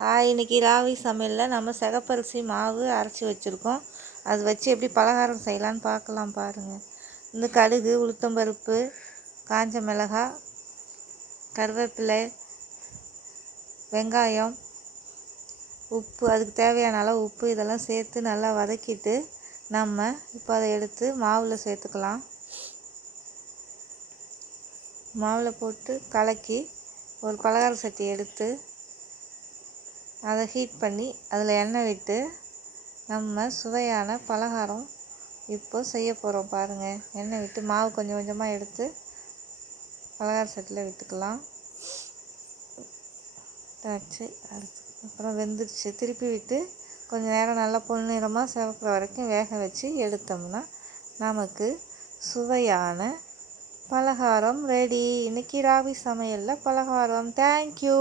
இன்றைக்கி ராவி சமையலில் நம்ம சிகப்பரிசி மாவு அரைச்சி வச்சுருக்கோம். அது வச்சு எப்படி பலகாரம் செய்யலான்னு பார்க்கலாம் பாருங்கள் இந்த கடுகு உளுத்தம்பருப்பு காஞ்ச மிளகாய் கருவேப்பிலை வெங்காயம் உப்பு அதுக்கு தேவையான அளவு உப்பு இதெல்லாம் சேர்த்து நல்லா வதக்கிட்டு நம்ம இப்போ அதை எடுத்து மாவில் சேர்த்துக்கலாம். மாவில் போட்டு கலக்கி ஒரு பலகார சட்டி எடுத்து அதை ஹீட் பண்ணி அதில் எண்ணெய் விட்டு நம்ம சுவையான பலகாரம் இப்போ செய்ய போகிறோம் பாருங்கள் எண்ணெய் விட்டு மாவு கொஞ்சம் கொஞ்சமாக எடுத்து பலகார சட்டில் விட்டுக்கலாம். வச்சு அப்புறம் வெந்துடுச்சு திருப்பி விட்டு கொஞ்சம் நேரம் நல்லா பொன்னிறமாக சிவக்கிற வரைக்கும் வேக வச்சு எடுத்தோம்னா நமக்கு சுவையான பலகாரம் ரெடி இன்றைக்கி ராவி சமையலில் பலகாரம். தேங்க்யூ